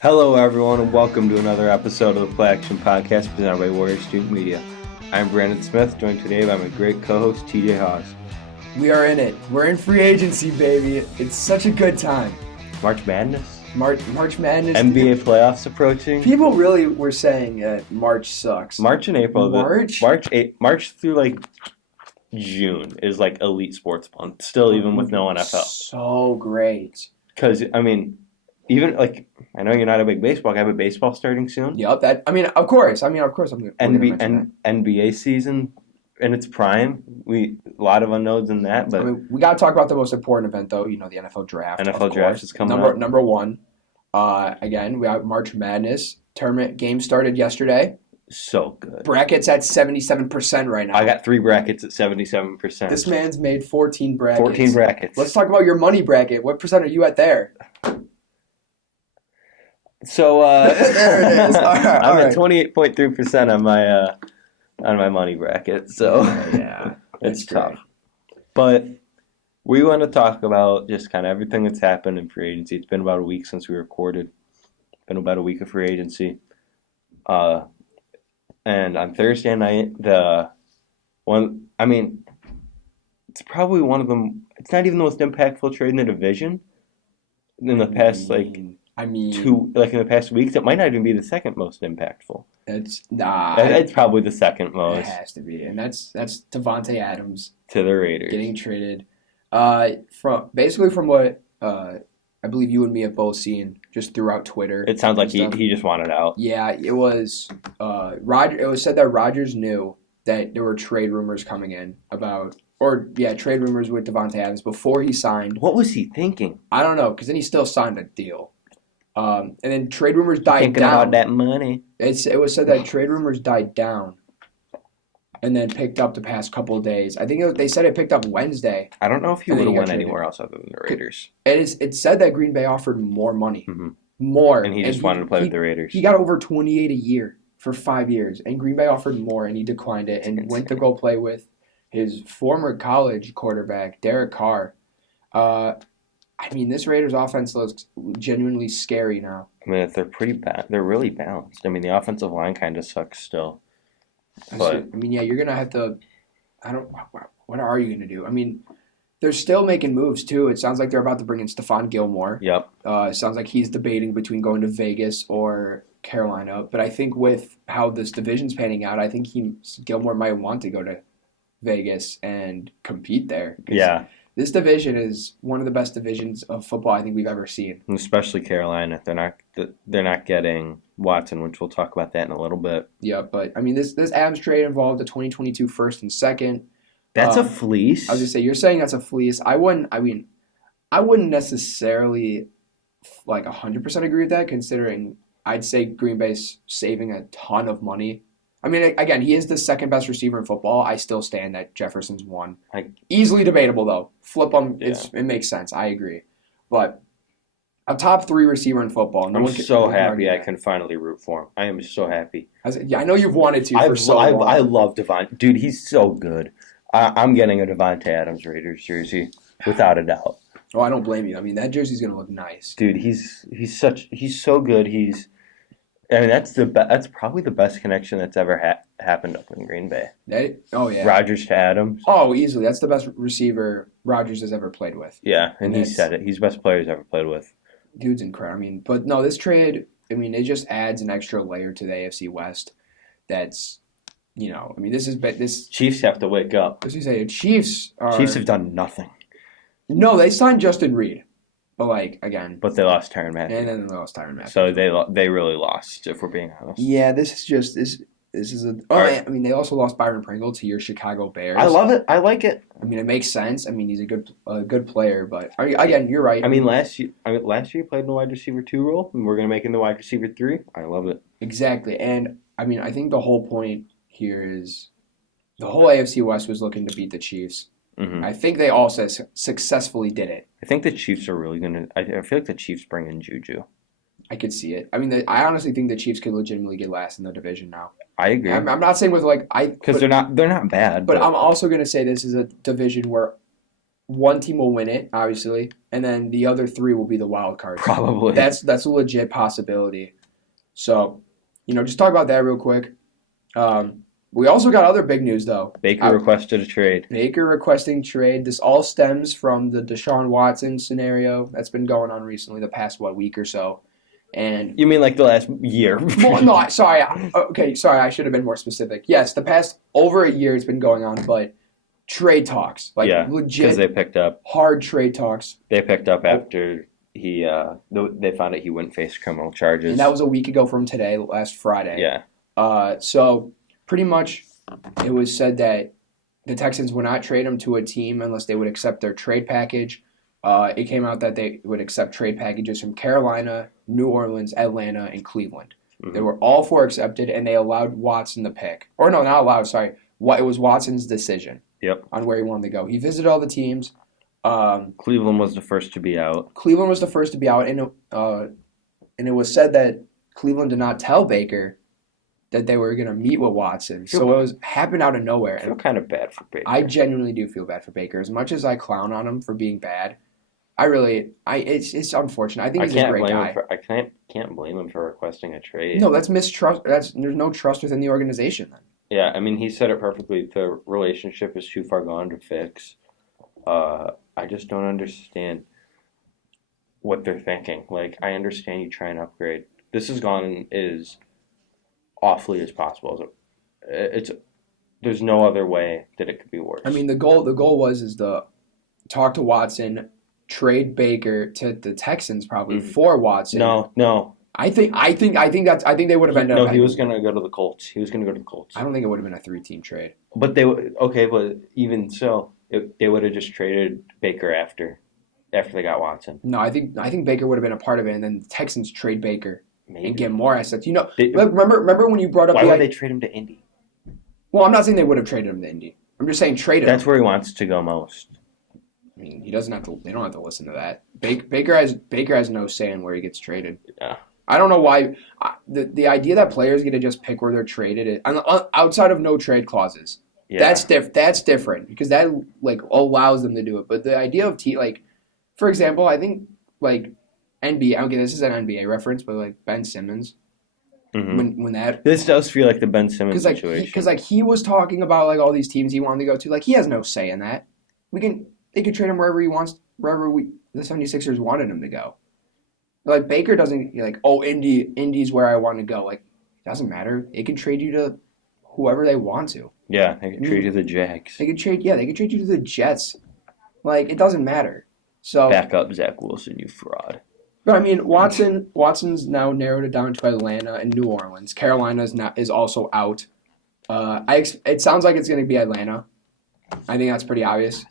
Hello, everyone, and welcome to another episode of the Play Action Podcast presented by Warrior Student Media. I'm Brandon Smith, joined today by my great co-host, TJ Haws. We are in it. We're in free agency, baby. It's such a good time. March Madness? March Madness. NBA playoffs approaching. People really were saying that March sucks. March and April. March through like June is like elite sports month. Still, even with no NFL. So great. Because even like I know you're not a big baseball guy, but baseball starting soon. Yep. Of course. I'm going to NBA season in its prime. A lot of unknowns in that, but we got to talk about the most important event, though. The NFL draft. NFL draft is coming up. Number one. Again, we have March Madness tournament. Game started yesterday. So good. Brackets at 77% right now. I got 3 brackets at 77%. This man's made 14 brackets. 14 brackets. Let's talk about your money bracket. What percent are you at there? So there it is. I'm at 28.3% on my money bracket. So yeah, it's tough. But we want to talk about just kind of everything that's happened in free agency. It's been about a week since we recorded. It's been about a week of free agency. And on Thursday night, it's probably one of them. It's not even the most impactful trade in the division in the past, in the past weeks. It might not even be the second most impactful. It's probably the second most. It has to be, and that's Davante Adams to the Raiders getting traded. From what I believe you and me have both seen just throughout Twitter. It sounds like he just wanted out. Yeah, it was Roger. It was said that Rodgers knew that there were trade rumors coming in trade rumors with Davante Adams before he signed. What was he thinking? I don't know, because then he still signed a deal. And then trade rumors died thinking down. About that money. It was said that trade rumors died down and then picked up the past couple of days. I think they said it picked up Wednesday. I don't know if he would have went anywhere else other than the Raiders. It said that Green Bay offered more money. Mm-hmm. More. And he just wanted to play with the Raiders. He got over $28 a year for 5 years, and Green Bay offered more, and he declined it and went to go play with his former college quarterback, Derek Carr. This Raiders offense looks genuinely scary now. They're pretty bad. They're really balanced. The offensive line kind of sucks still. But you're gonna have to. What are you gonna do? They're still making moves too. It sounds like they're about to bring in Stephon Gilmore. Yep. It sounds like he's debating between going to Vegas or Carolina. But I think with how this division's panning out, I think Gilmore might want to go to Vegas and compete there. Yeah. This division is one of the best divisions of football I think we've ever seen. Especially Carolina. They're not getting Watson, which we'll talk about that in a little bit. Yeah, but this Adams trade involved the 2022 first and second. That's a fleece. I was gonna say, you're saying that's a fleece. I wouldn't necessarily 100% agree with that, considering I'd say Green Bay's saving a ton of money. Again, he is the second best receiver in football. I still stand that Jefferson's one. Easily debatable, though. Flip them. Yeah. It makes sense. I agree. But a top 3 receiver in football. I'm so happy I can finally root for him. I am so happy. I know you've wanted to for so long. I love Devontae. Dude, he's so good. I'm getting a Davante Adams Raiders jersey, without a doubt. Oh, I don't blame you. That jersey's going to look nice. Dude, he's so good. That's probably the best connection that's ever happened up in Green Bay. Yeah. Rodgers to Adams. Oh, easily. That's the best receiver Rodgers has ever played with. Yeah, and he said it. He's the best player he's ever played with. Dude's incredible. But no, this trade, it just adds an extra layer to the AFC West. That's, this Chiefs have to wake up. As you say, Chiefs have done nothing. No, they signed Justin Reed. But But they lost Tyrann Mathieu. And then they lost Tyrann Mathieu. So they really lost, if we're being honest. Yeah, this is they also lost Byron Pringle to your Chicago Bears. I love it. I like it. It makes sense. He's a good player, but again, you're right. Last year he played in the wide receiver 2 role, and we're gonna make him the wide receiver 3. I love it. Exactly, and I think the whole point here is the whole AFC West was looking to beat the Chiefs. Mm-hmm. I think they also successfully did it. I think the Chiefs are really gonna. I feel like the Chiefs bring in Juju. I could see it. I honestly think the Chiefs could legitimately get last in the division now. I agree. I'm not saying with because they're not bad. But I'm also going to say this is a division where one team will win it, obviously, and then the other three will be the wild cards. Probably. That's a legit possibility. So, just talk about that real quick. We also got other big news, though. Baker requested a trade. Baker requesting trade. This all stems from the Deshaun Watson scenario that's been going on recently, the past, week or so. And you mean like the last year? Well, no, sorry. Okay, sorry, I should have been more specific. Yes, the past over a year it's been going on, but trade talks, legit, because they picked up hard trade talks. They picked up after they found out he wouldn't face criminal charges, and that was a week ago from today, last Friday. Yeah. So pretty much, it was said that the Texans would not trade him to a team unless they would accept their trade package. It came out that they would accept trade packages from Carolina, New Orleans, Atlanta, and Cleveland. Mm-hmm. They were all four accepted, and they allowed Watson to pick. Or no, not allowed, sorry. It was Watson's decision on where he wanted to go. He visited all the teams. Cleveland was the first to be out. And it was said that Cleveland did not tell Baker that they were going to meet with Watson. So it happened out of nowhere. I feel kind of bad for Baker. I genuinely do feel bad for Baker. As much as I clown on him for being bad, it's unfortunate. I think he's a great guy. I can't blame him for requesting a trade. No, that's mistrust. There's no trust within the organization then. Yeah, I mean, he said it perfectly. The relationship is too far gone to fix. I just don't understand what they're thinking. Like, I understand you try and upgrade. This has gone as awfully as possible. There's no other way that it could be worse. I mean, the goal was to talk to Watson, trade Baker to the Texans probably for Watson. No. I think they would have ended up. No, he was going to go to the Colts. I don't think it would have been a 3-team trade. But but even so, they would have just traded Baker after they got Watson. No, I think Baker would have been a part of it, and then the Texans trade Baker and get more assets. Remember when you brought up why would they trade him to Indy? Well, I'm not saying they would have traded him to Indy. I'm just saying trade him. That's where he wants to go most. I mean, he doesn't have to. They don't have to listen to that. Baker has no say in where he gets traded. Yeah. I don't know why the idea that players get to just pick where they're traded outside of no trade clauses. Yeah. That's different because that allows them to do it. But the idea of for example, I think NBA. Okay, this is an NBA reference, but Ben Simmons. Mm-hmm. When that this does feel like the Ben Simmons situation because he was talking about all these teams he wanted to go to. He has no say in that. They could trade him wherever he wants, wherever the 76ers wanted him to go. Baker doesn't Indy's where I want to go. It doesn't matter. They can trade you to whoever they want to. Yeah, they can trade you to the Jags. They could trade you to the Jets. It doesn't matter. So back up Zach Wilson, you fraud. But I mean, Watson's now narrowed it down to Atlanta and New Orleans. Carolina is also out. It sounds like it's going to be Atlanta. I think that's pretty obvious.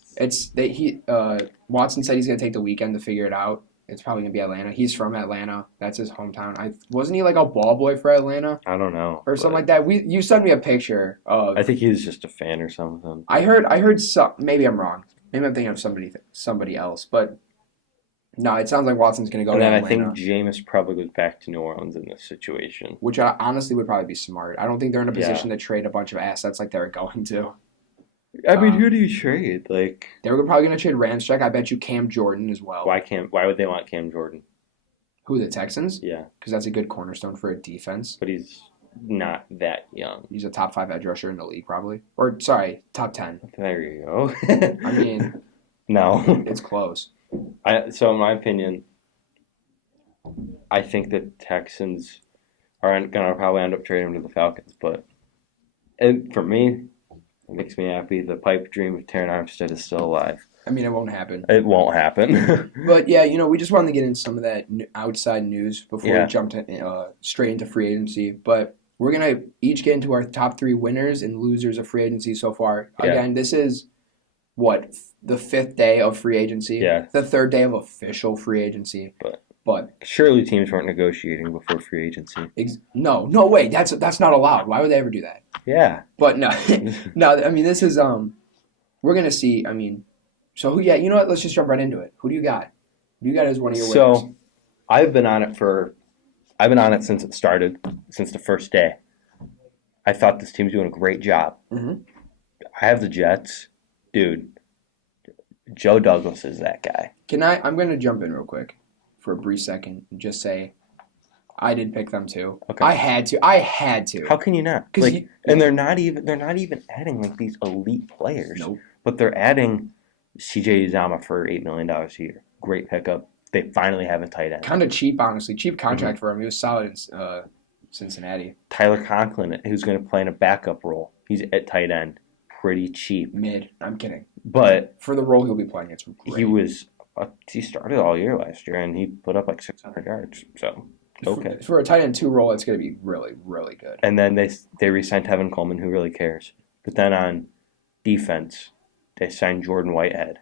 Watson said he's going to take the weekend to figure it out. It's probably going to be Atlanta. He's from Atlanta. That's his hometown. Wasn't he a ball boy for Atlanta? I don't know. Or something like that. You sent me a picture of. I think he's just a fan or something. I heard some. Maybe I'm wrong. Maybe I'm thinking of somebody else. But no, it sounds like Watson's going to go to Atlanta. And then I think Jameis probably goes back to New Orleans in this situation. Which honestly would probably be smart. I don't think they're in a position to trade a bunch of assets like they're going to. I mean, who do you trade? They were probably going to trade Ramczyk. I bet you Cam Jordan as well. Why would they want Cam Jordan? Who, the Texans? Yeah. Because that's a good cornerstone for a defense. But he's not that young. He's a top 5 edge rusher in the league, probably. Or, sorry, top 10. There you go. I mean... No. It's close. So, in my opinion, I think the Texans are going to probably end up trading him to the Falcons. But for me... It makes me happy. The pipe dream of Terran Armstead is still alive. I mean, it won't happen. It won't happen. But, yeah, we just wanted to get into some of that outside news before we jumped straight into free agency. But we're going to each get into our top 3 winners and losers of free agency so far. Yeah. Again, this is, the 5th day of free agency? Yeah. The 3rd day of official free agency. But surely teams weren't negotiating before free agency. No way. That's not allowed. Why would they ever do that? Yeah. But no, no. I mean, this is we're gonna see. I mean, so who? Yeah, you know what? Let's just jump right into it. Who do you got? Who do you got as one of your winners? So, I've been on it since it started, since the first day. I thought this team's doing a great job. Mm-hmm. I have the Jets, dude. Joe Douglas is that guy. I'm going to jump in real quick for a brief second and just say I did pick them too. Okay. I had to. How can you not? Like, and they're not even adding like these elite players. Nope. But they're adding CJ Uzama for $8 million a year. Great pickup. They finally have a tight end. Kind of cheap, honestly. Cheap contract for him. He was solid in Cincinnati. Tyler Conklin, who's going to play in a backup role. He's at tight end. Pretty cheap. Mid. I'm kidding. But for the role he'll be playing, it's great. He started all year last year, and he put up like 600 yards. So, okay. For a tight end 2 role, it's going to be really, really good. And then they re-signed Tevin Coleman, who really cares. But then on defense, they signed Jordan Whitehead.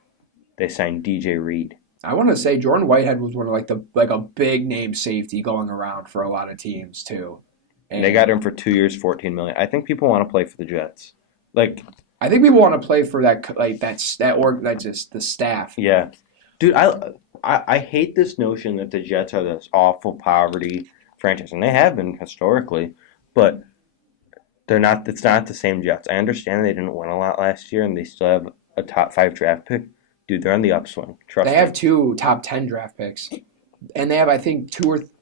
They signed DJ Reed. I want to say Jordan Whitehead was one of a big name safety going around for a lot of teams too. And they got him for 2 years, $14 million. I think people want to play for the Jets. I think people want to play for the staff. Yeah, dude, I hate this notion that the Jets are this awful poverty franchise, and they have been historically, but they're not. It's not the same Jets. I understand they didn't win a lot last year, and they still have a top 5 draft pick. Dude, they're on the upswing. Trust me. They have 2 top 10 draft picks, and they have I think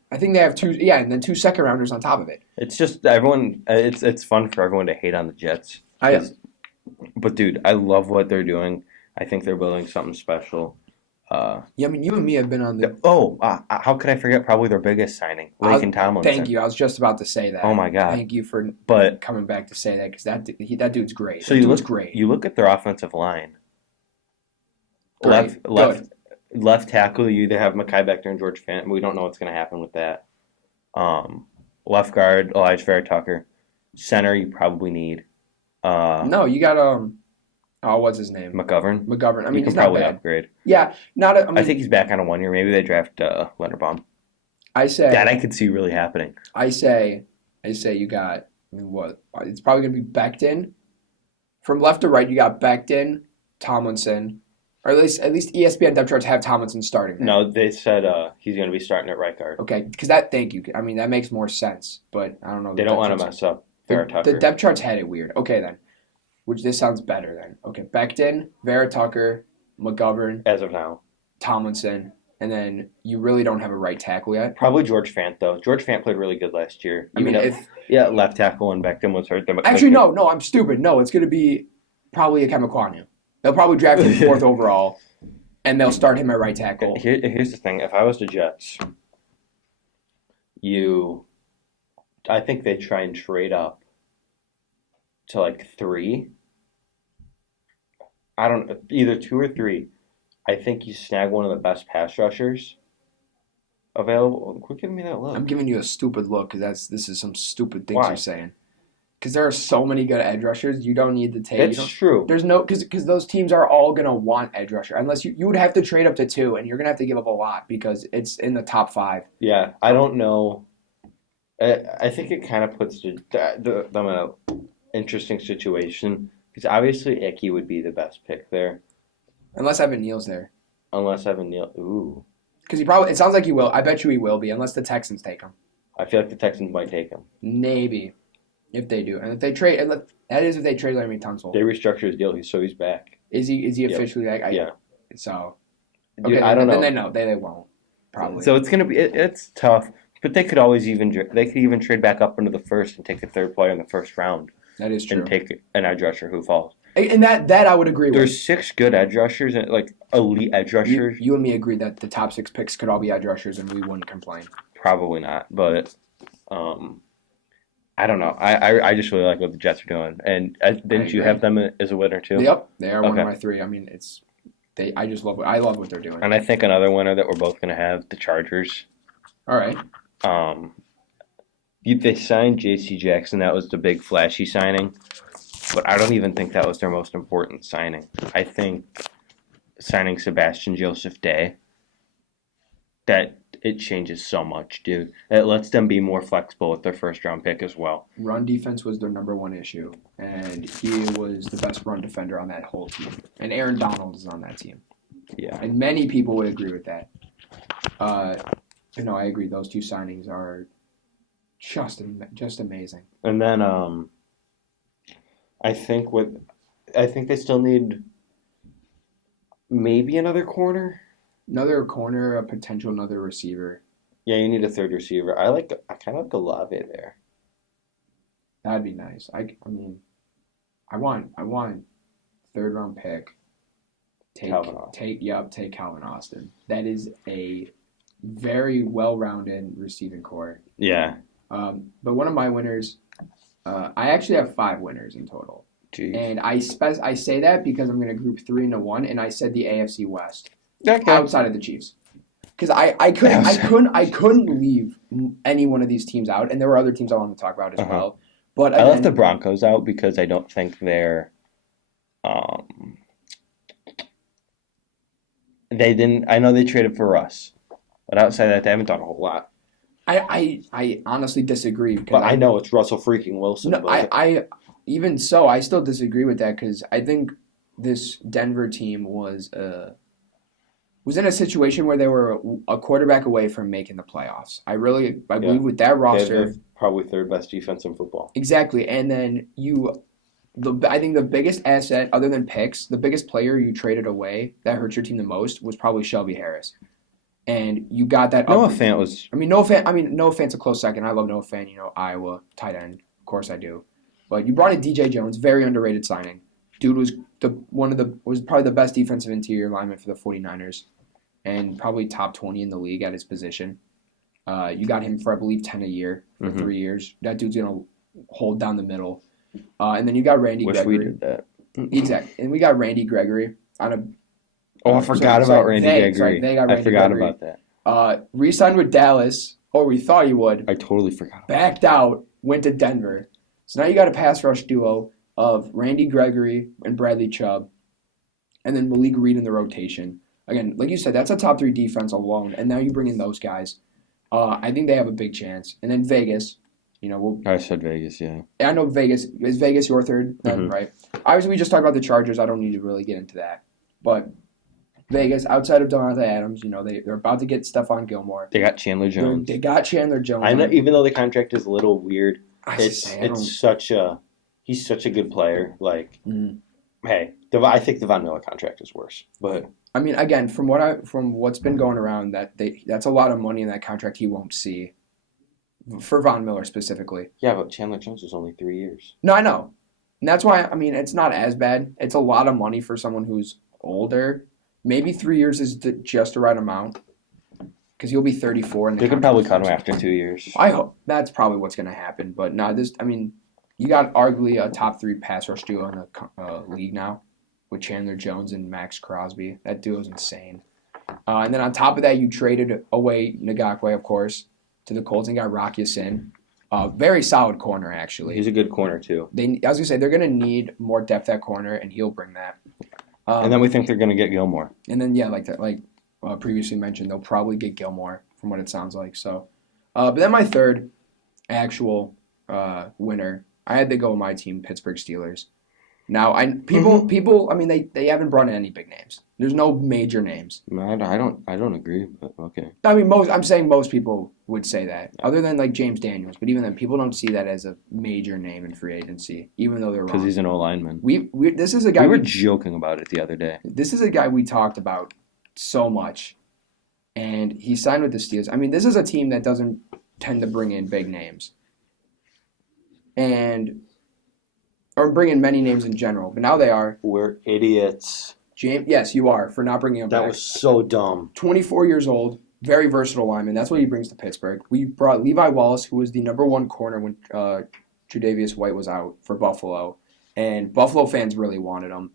they have 2. Yeah, and then 2 second rounders on top of it. It's just everyone. It's fun for everyone to hate on the Jets. But dude, I love what they're doing. I think they're building something special. Yeah, I mean, you and me have been on the. How could I forget? Probably their biggest signing, Laken Tomlinson. Thank you. I was just about to say that. Oh my god. Thank you for coming back to say that because that dude's great. So great. You look at their offensive line. Great. Left tackle, you either have Mekhi Becton and George Fant. We don't know what's going to happen with that. Left guard, Elijah Vera Tucker. Center, you probably need. No, you got what's his name? McGovern. I mean, he's probably upgrade. Yeah, I think he's back on a 1 year. Maybe they draft Leonard Baum. I say that I could see really happening. I say you got what? It's probably gonna be Becton. From left to right, you got Becton, Tomlinson, or at least ESPN depth charts have Tomlinson starting there. No, they said he's gonna be starting at right guard. Okay, because thank you. I mean, that makes more sense, but I don't know. They don't want to mess up Vera Tucker. The depth charts had it weird. Okay, then. This sounds better then. Okay, Becton, Vera Tucker, McGovern. As of now. Tomlinson. And then you really don't have a right tackle yet? Probably George Fant, though. George Fant played really good last year. Left tackle and Becton was hurt. Actually, no, I'm stupid. No, it's going to be probably a Kemekwanyu. They'll probably draft him 4th overall, and they'll start him at right tackle. Here's the thing. If I was the Jets, I think they try and trade up to 3. I don't know, either 2 or 3. I think you snag one of the best pass rushers available. Quit giving me that look. I'm giving you a stupid look because this is some stupid things Why? You're saying. Because there are so many good edge rushers, you don't need to take. That's true. There's no because those teams are all gonna want edge rusher unless you would have to trade up to 2 and you're gonna have to give up a lot because it's in the top 5. Yeah, I don't know. I think it kind of puts them in an interesting situation because obviously Icky would be the best pick there. Unless Evan Neal's there. Ooh. Because it sounds like he will. I bet you he will be, unless the Texans take him. I feel like the Texans might take him. Maybe. If they do. And if they trade, if they trade Laremy Tunsil. They restructure his deal, so he's back. Is he officially back? Yeah. So. Okay, I don't know. Then they know. They won't. Probably. So it's going to be, it's tough. But they could even trade back up into the first and take the 3rd player in the first round. That is true. And take an edge rusher who falls. And that I would agree with. There's 6 good edge rushers, and elite edge rushers. You and me agree that the top 6 picks could all be edge rushers, and we wouldn't complain. Probably not, but I don't know. I just really like what the Jets are doing. And didn't you have them as a winner too? Yep, they are one of my 3. I mean, I love what they're doing. And I think another winner that we're both going to have, the Chargers. All right. They signed J.C. Jackson. That was the big flashy signing. But I don't even think that was their most important signing. I think signing Sebastian Joseph Day, that it changes so much, dude. It lets them be more flexible with their first-round pick as well. Run defense was their number 1 issue, and he was the best run defender on that whole team. And Aaron Donald is on that team. Yeah. And many people would agree with that. I agree. Those 2 signings are just amazing. And then I think they still need maybe another corner. Another corner, a potential another receiver. Yeah, you need a third receiver. I kind of like Olave there. That'd be nice. I mean, I want third round pick. Calvin Austin. Take Calvin Austin. That is a very well rounded receiving core. Yeah. But one of my winners, I actually have 5 winners in total. Jeez. And I say that because I'm going to group 3 into 1, and I said the AFC West Okay. outside of the Chiefs, because I couldn't leave any one of these teams out, and there were other teams I wanted to talk about as well. But I left the Broncos out because I don't think they're they didn't. I know they traded for Russ, but outside that, they haven't done a whole lot. I honestly disagree. But I know it's Russell freaking Wilson. No, I even so, I still disagree with that, because I think this Denver team was in a situation where they were a quarterback away from making the playoffs. I believe with that roster, they're probably third best defense in football. Exactly, and then I think the biggest asset, other than picks, the biggest player you traded away that hurt your team the most was probably Shelby Harris. And you got that. Noah Fant was. Noah Fant's a close second. I love Noah Fant. Iowa tight end. Of course I do. But you brought in DJ Jones, very underrated signing. Dude was probably the best defensive interior lineman for the 49ers, and probably top 20 in the league at his position. You got him for, I believe, 10 a year for 3 years. That dude's gonna hold down the middle. And then you got Randy Gregory. We did that. Exactly, and we got Randy Gregory on a. Oh, I forgot about Randy Gregory. Sorry, they got Randy I forgot Gregory. about that. Re-signed with Dallas, or we thought he would. I totally forgot. Backed out, went to Denver. So now you got a pass rush duo of Randy Gregory and Bradley Chubb, and then Malik Reed in the rotation. Again, like you said, that's a top 3 defense alone, and now you bring in those guys. I think they have a big chance. And then Vegas, I said Vegas, yeah. I know Vegas. Is Vegas your third? Right. Obviously, we just talked about the Chargers. I don't need to really get into that. But Vegas, outside of Devontae Adams, they're about to get Stephon Gilmore. They got Chandler Jones. They got Chandler Jones. I know, even though the contract is a little weird, he's such a good player. Like, hey, I think the Von Miller contract is worse. But I mean, again, from what's been going around, that's a lot of money in that contract he won't see. For Von Miller specifically. Yeah, but Chandler Jones was only 3 years. No, I know. And that's why, it's not as bad. It's a lot of money for someone who's older. Maybe 3 years is just the right amount, because he'll be 34. They could probably cut him after 2 years. I hope that's probably what's going to happen. But no, you got arguably a top 3 pass rush duo in the league now, with Chandler Jones and Max Crosby. That duo's insane. And then on top of that, you traded away Ngakoue, of course, to the Colts, and got Rock Ya-Sin. Very solid corner, actually. He's a good corner, too. I was going to say, they're going to need more depth at corner, and he'll bring that. And then we think they're going to get Gilmore. And then, yeah, like previously mentioned, they'll probably get Gilmore, from what it sounds like. So, but then my third actual winner, I had to go with my team, Pittsburgh Steelers. Now, people, they haven't brought in any big names. There's no major names. I don't agree, but okay. I'm saying most people would say that, other than like James Daniels. But even then, people don't see that as a major name in free agency, even though they're wrong. Because he's an O-lineman. This is a guy we were joking about it the other day. This is a guy we talked about so much, and he signed with the Steelers. This is a team that doesn't tend to bring in big names, or bring in many names in general. But now they are. We're idiots. James, yes, you are, for not bringing him back. That was so dumb. 24 years old, very versatile lineman. That's what he brings to Pittsburgh. We brought Levi Wallace, who was the number 1 corner when Tre'Davious White was out for Buffalo, and Buffalo fans really wanted him.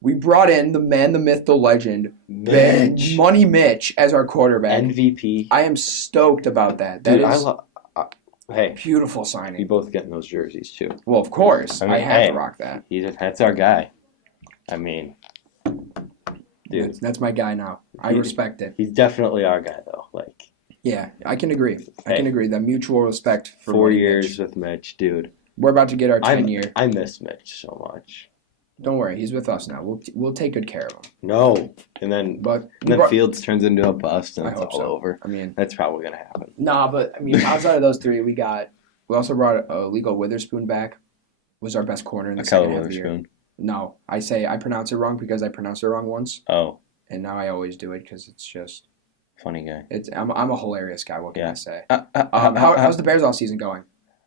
We brought in the man, the myth, the legend, Money Mitch, as our quarterback. MVP. I am stoked about that. Hey, beautiful signing. You both getting those jerseys too. Well, of course. I had to rock that. That's our guy. Dude, that's my guy now. I respect it. He's definitely our guy, though. Yeah, I can agree. I can agree. The mutual respect for 4 years with Mitch, dude. We're about to get our 10-year. I miss Mitch so much. Don't worry, he's with us now. We'll take good care of him. No, and then Fields turns into a bust, and it's all over. That's probably gonna happen. Nah, but outside of those 3, we also brought Lego Witherspoon back. Was our best corner in the second half of the year. No, I pronounce it wrong because I pronounced it wrong once. Oh. and now I always do it because it's just Funny guy. I'm a hilarious guy. What can I say? How's How's the Bears all season going?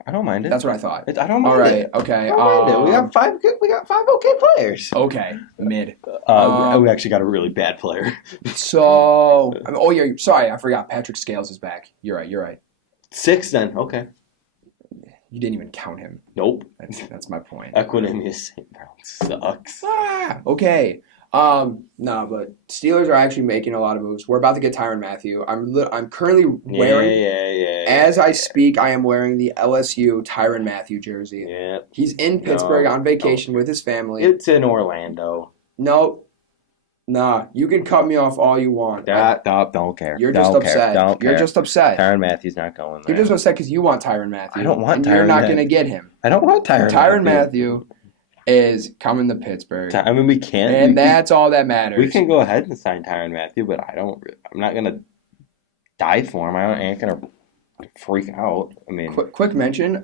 I don't mind it. That's what I thought. I don't mind All right, it. okay. I don't mind it. We got five okay players. Okay, mid. We actually got a really bad player. So, yeah. Sorry, I forgot. Patrick Scales is back. You're right. 6 then. Okay. You didn't even count him. Nope. That's my point. Equanimous St. Brown sucks. Okay. No, but Steelers are actually making a lot of moves. We're about to get Tyrann Mathieu. I'm currently wearing. As I speak, I am wearing the LSU Tyrann Mathieu jersey. Yeah. He's in Pittsburgh on vacation with his family. It's in Orlando. No. Nah, you can cut me off all you want. Don't care. You're just upset. You're just upset. Tyrann Mathieu's not going there. You're just upset because you want Tyrann Mathieu. I don't want and Tyrann you're not going to get him. I don't want Tyrann Mathieu is coming to Pittsburgh. I mean, we can't. And that's all that matters. We can go ahead and sign Tyrann Mathieu, but I'm not going to die for him. I ain't going to freak out. I mean, quick mention,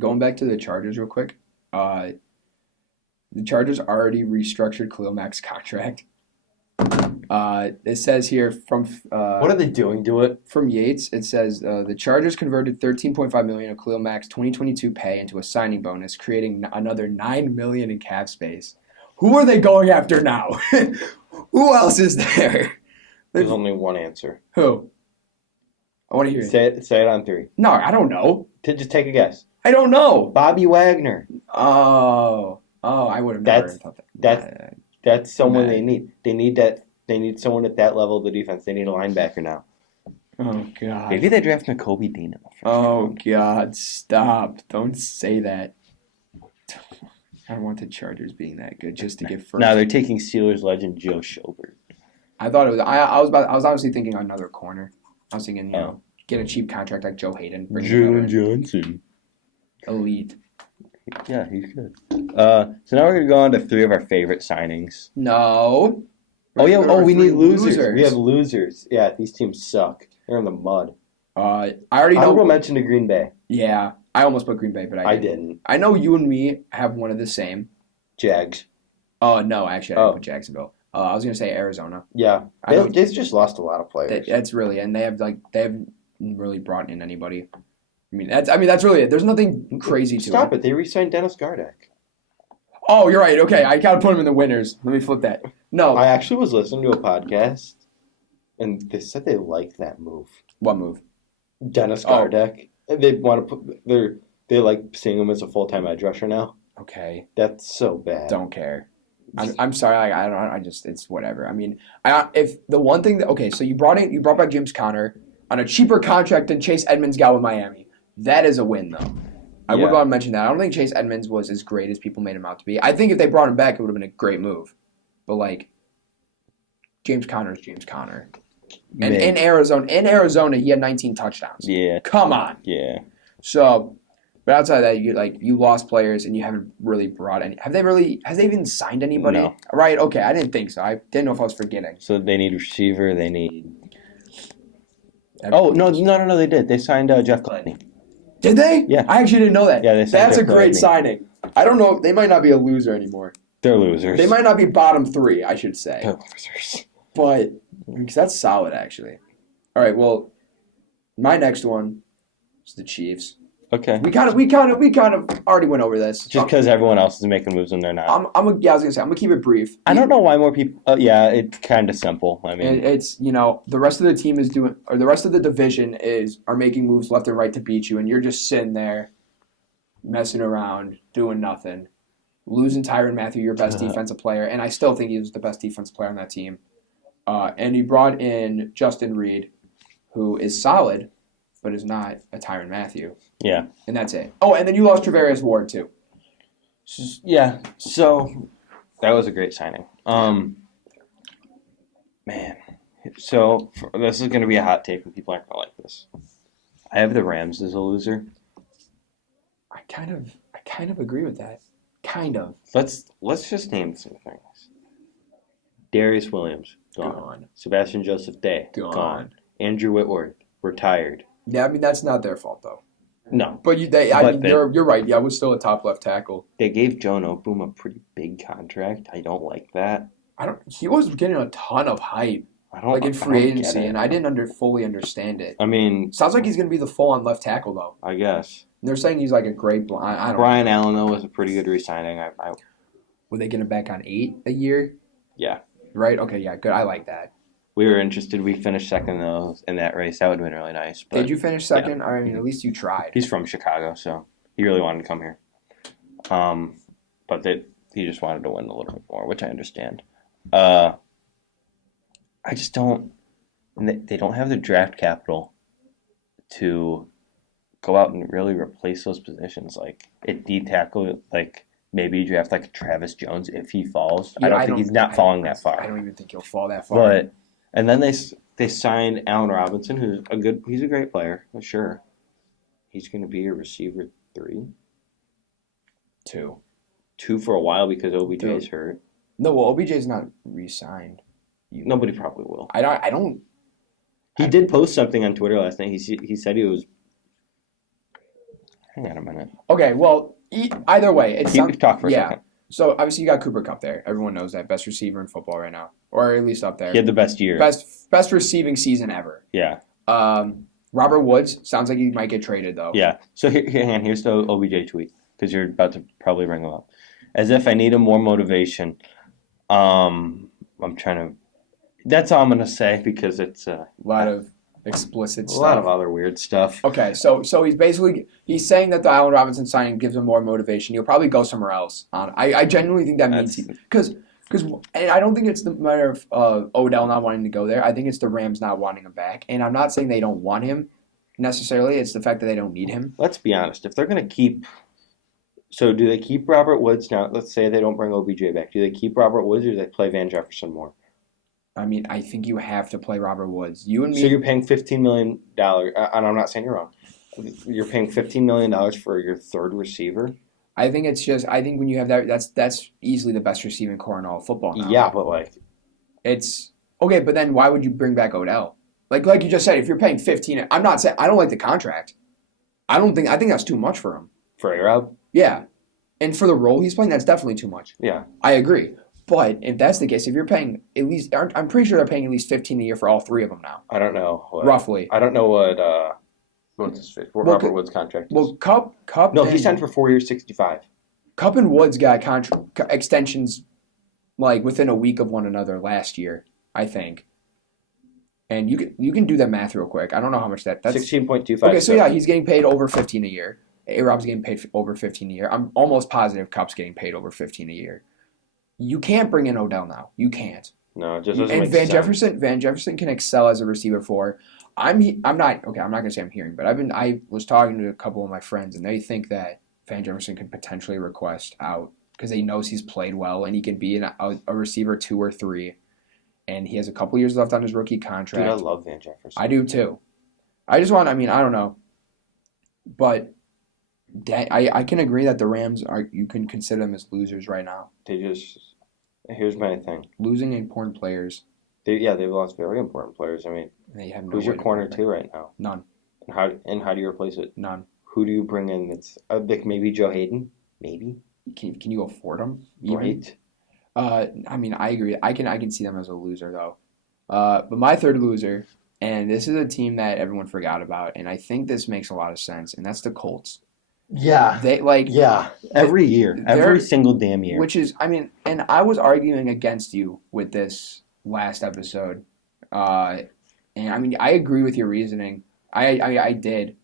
going back to the Chargers real quick. The Chargers already restructured Khalil Mack's contract. It says here from what are they doing to it? From Yates, it says the Chargers converted $13.5 million of Khalil Mack's 2022 pay into a signing bonus, creating another $9 million in cap space. Who are they going after now? Who else is there? There's only one answer. Who? I want to hear it. Say it on 3. No, I don't know. Just take a guess. I don't know. Bobby Wagner. Oh, I would have never thought that. That's someone they need. They need that. They need someone at that level of the defense. They need a linebacker now. Oh, God. Maybe they draft Nakobe Dean in the first round. God, stop. Don't say that. I don't want the Chargers being that good just to get first. No, they're taking Steelers legend Joe Schobert. I thought it was. I was honestly thinking another corner. I was thinking, get a cheap contract like Joe Hayden. Jalen Johnson. Elite. Yeah, he's good. So now we're going to go on to 3 of our favorite signings. No. We need losers. We have losers. Yeah, these teams suck. They're in the mud. I already know. Honorable mention to Green Bay. Yeah, I almost put Green Bay, but I didn't. I know you and me have one of the same. Jags. Oh, no, actually, I didn't put Jacksonville. I was going to say Arizona. Yeah. They've just lost a lot of players. That's really, and they haven't really brought in anybody. That's really it. There's nothing crazy to it. Stop it. They re-signed Dennis Gardeck. Oh, you're right. Okay, I gotta put him in the winners. Let me flip that. No. I actually was listening to a podcast, and they said they liked that move. What move? Dennis Gardeck. They want to put they like seeing him as a full-time edge rusher now. Okay. That's so bad. Don't care. I'm sorry. I don't. I just it's whatever. I mean, if the one thing that so you brought back James Conner on a cheaper contract than Chase Edmonds got with Miami. That is a win though. I would want to mention that. I don't think Chase Edmonds was as great as people made him out to be. I think if they brought him back, it would have been a great move. But James Conner is James Conner. And in Arizona, he had 19 touchdowns. Yeah. Come on. Yeah. So, but outside of that, you lost players and you haven't really brought any. Has they even signed anybody? No. Right. Okay. I didn't think so. I didn't know if I was forgetting. So they need receiver. They need. Oh no! They did. They signed Jeff Gladney. Did they? Yeah. I actually didn't know that. Yeah, that's a great signing. I don't know. They might not be a loser anymore. They're losers. They might not be bottom 3, I should say. They're losers. But because that's solid, actually. All right. Well, my next one is the Chiefs. Okay. We kind of already went over this. Just because everyone else is making moves and they're not. I was gonna say I'm gonna keep it brief. I don't know why more people. It's kind of simple. I mean, it's the rest of the team is doing, or the rest of the division are making moves left and right to beat you, and you're just sitting there, messing around, doing nothing, losing Tyrann Mathieu, your best defensive player, and I still think he was the best defensive player on that team. And he brought in Justin Reed, who is solid, but is not a Tyrann Mathieu. Yeah. And that's it. Oh, and then you lost Travarius Ward, too. Yeah. So that was a great signing. Man. So this is going to be a hot take, and people aren't going to like this. I have the Rams as a loser. I kind of agree with that. Kind of. Let's just name some things. Darius Williams, gone. Sebastian Joseph Day, gone. Andrew Whitworth, retired. Yeah, I mean that's not their fault though. No, but you're right. Yeah, I was still a top left tackle. They gave Joe Noteboom a pretty big contract. I don't like that. He was getting a ton of hype, I don't like in I free don't get agency, it. and I didn't fully understand it. I mean, Sounds like he's going to be the full-on left tackle, though. I guess They're saying he's like a great. I don't Brian know. Allen though was a pretty good re-signing. Would they get him back on 8 a year? Yeah, Right? Okay, yeah, good. I like that. we were interested. We finished second though in that race. That would have been really nice. But Did you finish second? I mean, at least you tried. he's from Chicago, so he really wanted to come here. But he just wanted to win a little bit more, which I understand. I just don't. They don't have the draft capital to go out and really replace those positions. Like at D tackle, like maybe draft like Travis Jones if he falls. Yeah, I don't think he's not falling that far. I don't even think he'll fall that far. And then they signed Allen Robinson, he's a great player, for sure. He's going to be a receiver 3. 2. 2 for a while because OBJ's hurt. No, well, OBJ's not re-signed. Nobody probably will. I don't. He did post something on Twitter last night. He said he was. Hang on a minute. Okay, well, either way, Talk for a second. So obviously you got Cooper Kupp there. Everyone knows that, best receiver in football right now, or at least up there. He had the best year. Best receiving season ever. Yeah. Robert Woods sounds like he might get traded though. Yeah. So here's the OBJ tweet because you're about to probably bring him up. As if I needed more motivation. I'm trying to. That's all I'm gonna say because it's a lot of explicit stuff. A lot of other weird stuff. Okay, so he's saying that the Allen Robinson signing gives him more motivation. He'll probably go somewhere else. I genuinely think that means because I don't think it's the matter of Odell not wanting to go there. I think it's the Rams not wanting him back. And I'm not saying they don't want him necessarily. It's the fact that they don't need him. Let's be honest. If they're gonna keep. So do they keep Robert Woods now? Let's say they don't bring OBJ back. Do they keep Robert Woods or do they play Van Jefferson more? I mean, I think you have to play Robert Woods. You and me. So you're paying $15 million, and I'm not saying you're wrong. You're paying $15 million for your third receiver? I think when you have that, that's easily the best receiving core in all of football now. Yeah, but it's okay. But then why would you bring back Odell? Like you just said, if you're paying 15, I'm not saying I don't like the contract. I think that's too much for him. For A-Rob? Yeah, and for the role he's playing, that's definitely too much. Yeah, I agree. But if that's the case, if you're paying at least, I'm pretty sure they're paying at least 15 a year for all 3 of them now. I don't know. Roughly. I don't know what Robert Woods' contract is. Well, Kupp. No, he signed for 4 years, 65. Kupp and Woods got extensions like within a week of one another last year, I think. And you can do that math real quick. I don't know how much that's 16.25. Okay, so yeah, he's getting paid over 15 a year. A-Rob's getting paid over 15 a year. I'm almost positive Kupp's getting paid over 15 a year. You can't bring in Odell now. You can't. No, it just doesn't and make sense. Van Jefferson can excel as a receiver for. I'm not gonna say I'm hearing, but I was talking to a couple of my friends and they think that Van Jefferson could potentially request out because he knows he's played well and he can be a receiver 2 or 3, and he has a couple years left on his rookie contract. Dude, I love Van Jefferson. I do too. I don't know, but I can agree that the Rams you can consider them as losers right now. Here's my thing. Losing important players. They've lost very important players. I mean, they have who's your corner 2 right now? None. And how do you replace it? None. Who do you bring in? That's maybe Joe Hayden. Maybe. Can you afford him? Right. I mean, I agree. I can see them as a loser though. But my third loser, and this is a team that everyone forgot about, and I think this makes a lot of sense, and that's the Colts. Yeah. Every year. Every single damn year. Which is, I mean, and I was arguing against you with this last episode. And I mean, I agree with your reasoning. I did.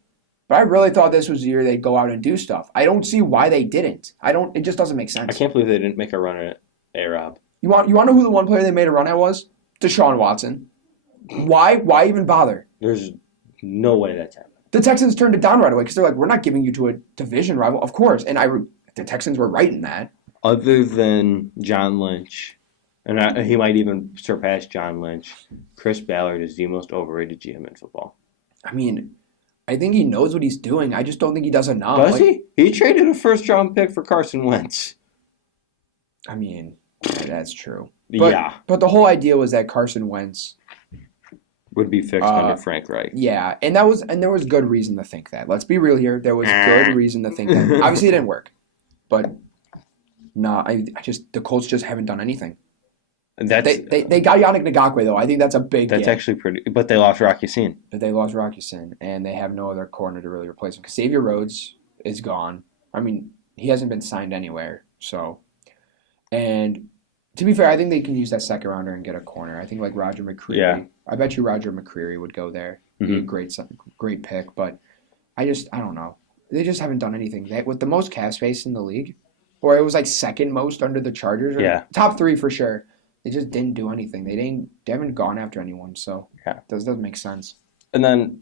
But I really thought this was the year they'd go out and do stuff. I don't see why they didn't. It just doesn't make sense. I can't believe they didn't make a run at A-Rob. You want to know who the one player they made a run at was? Deshaun Watson. Why even bother? There's no way that's happening. The Texans turned it down right away because they're like, we're not giving you to a division rival. Of course. And the Texans were right in that. Other than John Lynch, and he might even surpass John Lynch, Chris Ballard is the most overrated GM in football. I mean, I think he knows what he's doing. I just don't think he does enough. Does he? He traded a first-round pick for Carson Wentz. I mean, that's true. But the whole idea was that Carson Wentz would be fixed under Frank Reich. Yeah, and there was good reason to think that. Let's be real here. There was good reason to think that. Obviously, it didn't work, but no, the Colts just haven't done anything. They got Yannick Ngakoue though. I think that's a big That's get. actually pretty. But they lost Rocky Sin. But they lost Rocky Sin, and they have no other corner to really replace him. Because Xavier Rhodes is gone. I mean, he hasn't been signed anywhere. So, and to be fair, I think they can use that second rounder and get a corner. I think like Roger McCreary. Yeah. I bet you Roger McCreary would go there. Be a Mm-hmm. great pick. But I don't know. They just haven't done anything. With the most cap space in the league, or it was like second most under the Chargers. Or Yeah. top 3 for sure. They just didn't do anything. They haven't gone after anyone. So Yeah. doesn't make sense. And then,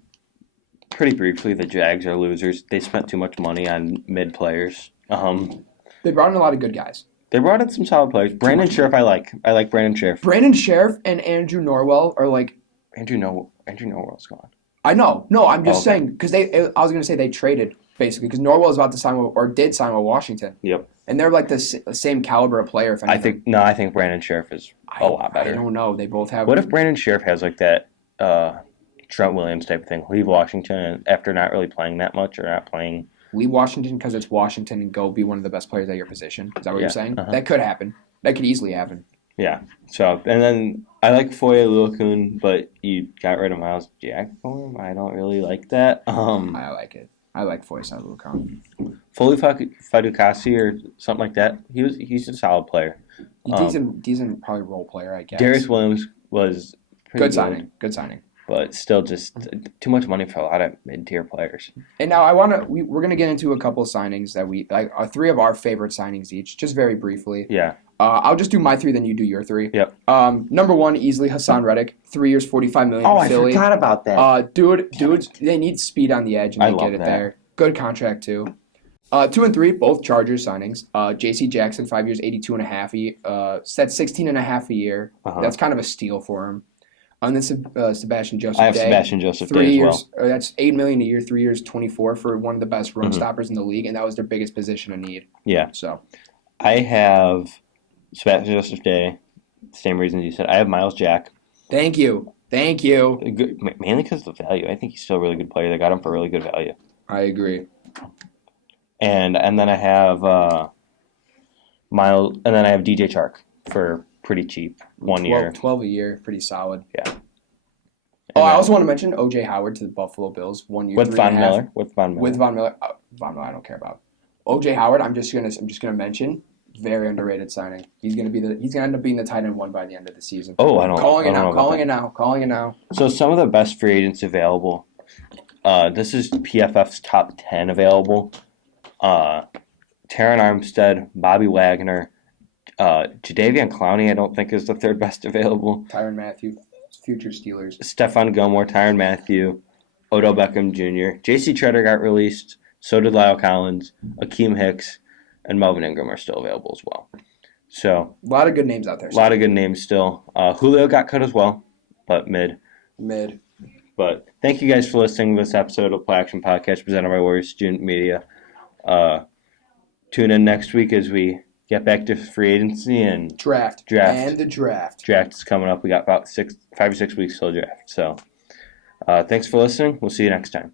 pretty briefly, the Jags are losers. They spent too much money on mid players. They brought in a lot of good guys. They brought in some solid players. Brandon Scherf, I like. I like Brandon Scherf. Brandon Sheriff and Andrew Norwell are like. Andrew Norwell's gone. I know. No, I'm just Okay. saying because I was going to say they traded basically because Norwell is about to sign with, or did sign with Washington. Yep. And they're like the same caliber of player. If anything. I think Brandon Scherf is a lot better. I don't know. They both have. What if Brandon Scherf has like that Trent Williams type of thing? Leave Washington and after not really playing that much or not playing. Leave Washington because it's Washington and go be one of the best players at your position. Is that what you're saying? Uh-huh. That could happen. That could easily happen. Yeah. So and then I like Foye Luokun, but you got rid of Miles Jack for him. I don't really like that. I like it. I like Foye Luokun. Foley Fadukasi or something like that. He's a solid player. Decent probably role player, I guess. Darius Williams was pretty Good signing. Good signing. But still just too much money for a lot of mid-tier players. And now we're gonna get into a couple of signings that we like. 3 of our favorite signings each, just very briefly. Yeah. I'll just do my 3, then you do your 3. Yep. Number 1, easily Hassan Reddick, 3 years, $45 million. Oh, I Philly. forgot about that. Dudes, they need speed on the edge, and I they love get it that. there. Good contract too. 2 and 3, both Chargers signings. J.C. Jackson, 5 years, 82 and a half. That's 16 and a half a year. Uh-huh. That's kind of a steal for him. And then Sebastian Joseph I have Day. Sebastian Joseph 3 Day as years. well. That's $8 million a year. 3 years, 24 for one of the best run Mhm. stoppers in the league, and that was their biggest position of need. Yeah. So I have Sebastian Joseph Day. Same reasons you said. I have Miles Jack. thank you. Mainly because of the value. I think he's still a really good player. They got him for really good value. I agree. And then I have Miles, and then I have DJ Chark for pretty cheap, 1 year. 12 a year, pretty solid. Yeah. Oh, And I then- also want to mention O.J. Howard to the Buffalo Bills, 1 year, with 3.5. Von Miller. With Von Miller. With Von Miller. Von Miller, I don't care about. O.J. Howard, I'm just gonna mention, very underrated signing. He's gonna end up being the tight end 1 by the end of the season. Oh, I don't. Calling I it don't know now. about Calling that. it now. So some of the best free agents available. This is PFF's top 10 available. Taron Armstead, Bobby Wagner, Jadeveon Clowney. I don't think is the 3rd best available. Tyrann Mathieu, future Steelers. Stephon Gilmore, Tyrann Mathieu, Odell Beckham Jr. J.C. Treader got released. So did Lyle Collins, Akeem Hicks, and Melvin Ingram are still available as well. So A lot of good names out there. a lot of good names still. Julio got cut as well, but mid. But thank you guys for listening to this episode of Play Action Podcast presented by Warriors Student Media. Tune in next week as we get back to free agency and Draft. And the draft. draft is coming up. We got about 5 or 6 weeks till draft. So thanks for listening. We'll see you next time.